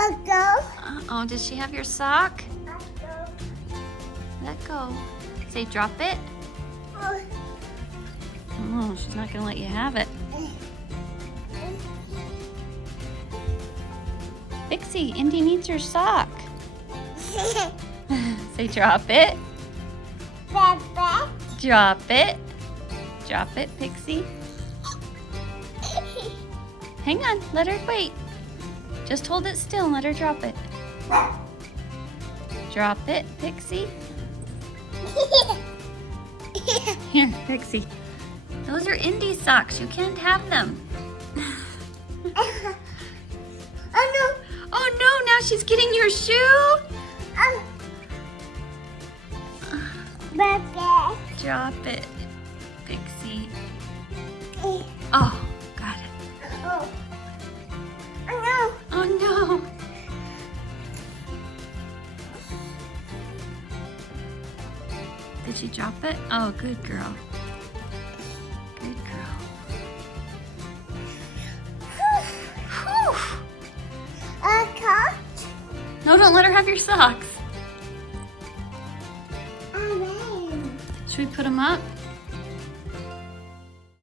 Uh-oh, does she have your sock? Let go. Say drop it. Oh, she's not gonna let you have it. Pixie, Indy needs your sock. Say drop it. Drop it. Drop it, Pixie. Hang on, let her wait. Just hold it still and let her drop it. Drop it, Pixie. Here, Pixie. Those are Indy socks. You can't have them. Oh no, now she's getting your shoe. Drop it, Pixie. Oh, got it. Oh no. Did she drop it? Oh, good girl. Good girl. Whew. No, don't let her have your socks. Should we put them up?